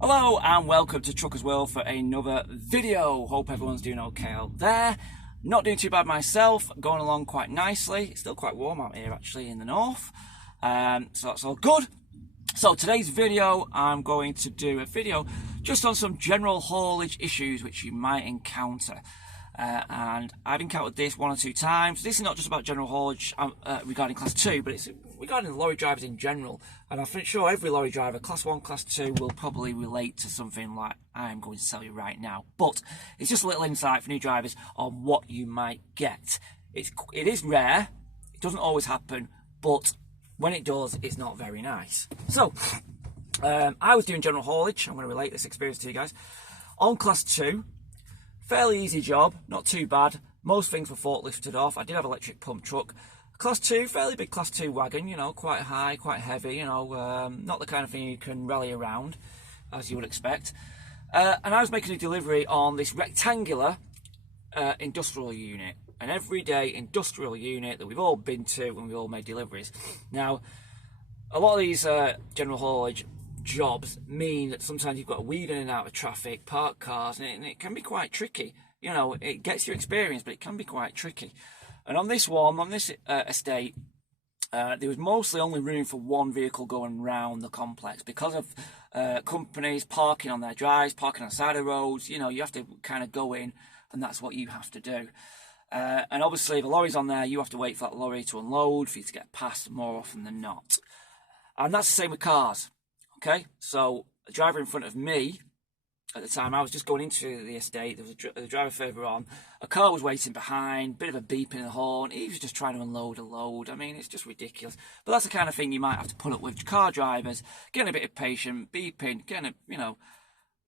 Hello and welcome to Truckers World for another video. Hope everyone's doing okay out there. Not doing too bad myself, going along quite nicely. It's still quite warm out here actually in the north, so that's all good. So today's video, I'm going to do a video just on some general haulage issues which you might encounter. And I've encountered this one or two times. This is not just about general haulage regarding Class 2, but it's regarding lorry drivers in general. And I'm sure every lorry driver, Class 1, Class 2, will probably relate to something like I'm going to tell you right now. But it's just a little insight for new drivers on what you might get. It is rare, it doesn't always happen, but when it does, it's not very nice. So, I was doing general haulage. I'm going to relate this experience to you guys. On Class 2, fairly easy job, not too bad. Most things were forklifted off. I did have an electric pump truck. Class 2, fairly big Class 2 wagon, you know, quite high, quite heavy, you know, not the kind of thing you can rally around, as you would expect. And I was making a delivery on this rectangular industrial unit, an everyday industrial unit that we've all been to when we've all made deliveries. Now, a lot of these general haulage jobs mean that sometimes you've got to weave in and out of traffic, park cars, and it can be quite tricky. You know, it gets your experience, but it can be quite tricky. And on this one, on this estate, there was mostly only room for one vehicle going round the complex because of companies parking on their drives, parking on the side of roads. You know, you have to kind of go in, and that's what you have to do. And obviously, if a lorry's on there, you have to wait for that lorry to unload for you to get past more often than not. And that's the same with cars. Okay, so the driver in front of me, at the time I was just going into the estate, there was a driver further on, a car was waiting behind, bit of a beep in the horn, he was just trying to unload a load. I mean, it's just ridiculous. But that's the kind of thing you might have to put up with car drivers, getting a bit of patience, beeping, you know,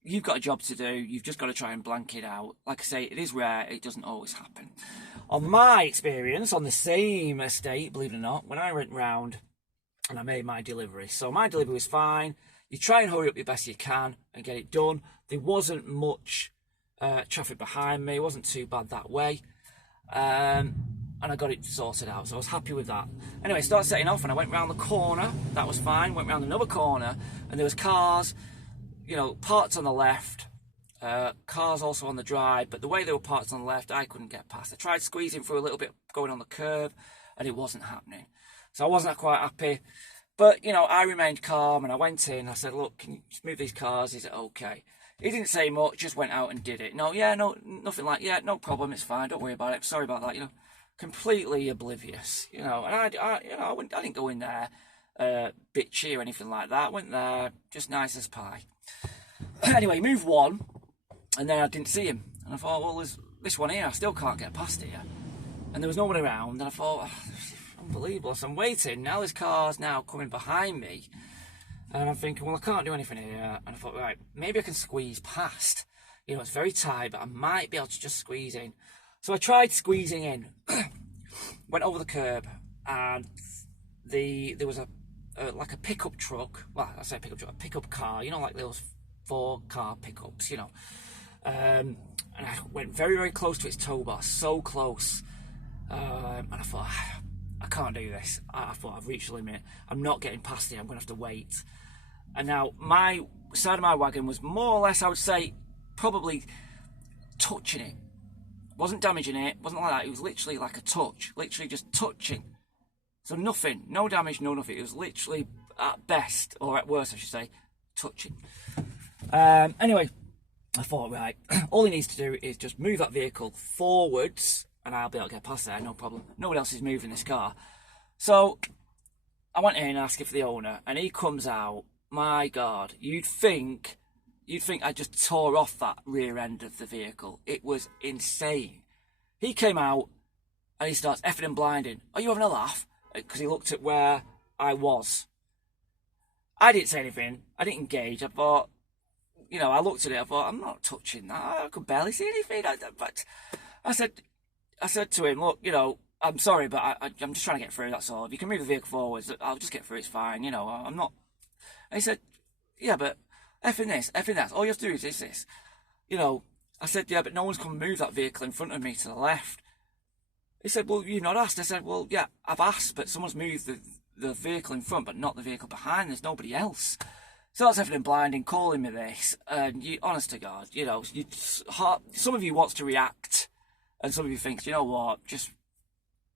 you've got a job to do, you've just got to try and blank it out. Like I say, it is rare, it doesn't always happen. On my experience, on the same estate, believe it or not, when I went round, and I made my delivery. So my delivery was fine. You try and hurry up your best you can and get it done. There wasn't much traffic behind me. It wasn't too bad that way. And I got it sorted out. So I was happy with that. Anyway, I started setting off and I went round the corner. That was fine. Went round another corner and there was cars, you know, parked on the left. Cars also on the drive. But the way they were parked on the left, I couldn't get past. I tried squeezing through a little bit going on the curb and it wasn't happening. So I wasn't quite happy, but, you know, I remained calm and I went in. I said, look, can you just move these cars? Is it okay? He didn't say much, just went out and did it. No, nothing like, yeah, no problem, it's fine, don't worry about it. Sorry about that, you know, completely oblivious, you know. And I didn't go in there bitchy or anything like that. I went there just nice as pie. Anyway, move one, and then I didn't see him. And I thought, well, there's this one here, I still can't get past here. And there was no one around, and I thought, unbelievable. So I'm waiting. Now there's cars now coming behind me. And I'm thinking, well, I can't do anything here. And I thought, right, maybe I can squeeze past. You know, it's very tight, but I might be able to just squeeze in. So I tried squeezing in. Went over the curb. And there was like a pickup truck. Well, I say pickup truck. A pickup car. You know, like those 4-car pickups, you know. And I went very, very close to its tow bar. So close. And I thought, I can't do this. I thought I've reached the limit. I'm not getting past it. I'm going to have to wait. And now my side of my wagon was more or less, I would say, probably touching it. Wasn't damaging it. Wasn't like that. It was literally like a touch. Literally just touching. So nothing. No damage, no nothing. It was literally at best, or at worst I should say, touching. Anyway, I thought, right, all he needs to do is just move that vehicle forwards and I'll be able to get past there, no problem. No one else is moving this car. So I went in and asked for the owner, and he comes out. My God, you'd think I just tore off that rear end of the vehicle. It was insane. He came out and he starts effing and blinding. Are you having a laugh? Because he looked at where I was. I didn't say anything. I didn't engage. I thought, you know, I looked at it. I thought, I'm not touching that. I could barely see anything. But I said to him, look, you know, I'm sorry, but I'm just trying to get through, that's all. If you can move the vehicle forwards, I'll just get through, it's fine, you know, I'm not... And he said, yeah, but effing this, effing that, all you have to do is this. You know, I said, yeah, but no one's come move that vehicle in front of me to the left. He said, well, you've not asked. I said, well, yeah, I've asked, but someone's moved the vehicle in front, but not the vehicle behind. There's nobody else. starts effing blinding, calling me this, and you, honest to God, you know, some of you wants to react, and some of you thinks, you know what, just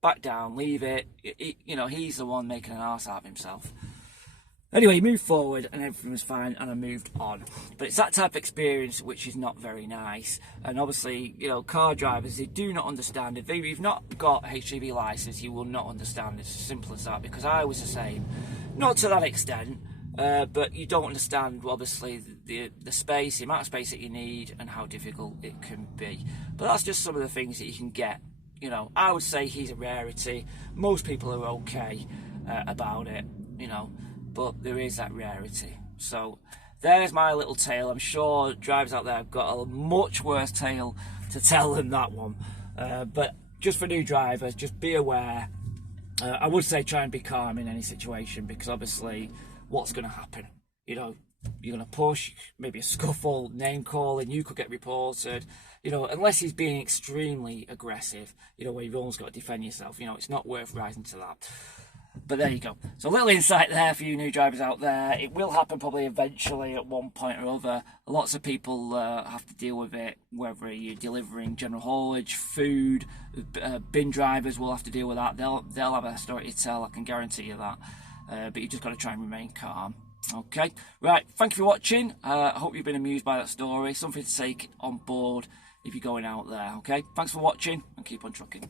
back down, leave it. You know, he's the one making an arse out of himself. Anyway, he moved forward and everything was fine, and I moved on. But it's that type of experience which is not very nice. And obviously, you know, car drivers, they do not understand. If you've not got HGV licence, you will not understand. It's as simple as that, because I was the same. Not to that extent, but you don't understand, obviously, the space, the amount of space that you need, and how difficult it can be. But that's just some of the things that you can get. You know, I would say he's a rarity. Most people are okay about it, you know, but there is that rarity. So there's my little tale. I'm sure drivers out there have got a much worse tale to tell than that one. But just for new drivers, just be aware. I would say try and be calm in any situation, because obviously what's going to happen? You know, you're going to push, maybe a scuffle, name calling, you could get reported. You know, unless he's being extremely aggressive, you know, where you've almost got to defend yourself, you know, it's not worth rising to that. But there you go. So a little insight there for you new drivers out there. It will happen probably eventually at one point or other. Lots of people have to deal with it, whether you're delivering general haulage, food, bin drivers will have to deal with that. They'll have a story to tell, I can guarantee you that. But you just got to try and remain calm. Okay, right, thank you for watching. I hope you've been amused by that story. Something to take on board if you're going out there. Okay, thanks for watching, and keep on trucking.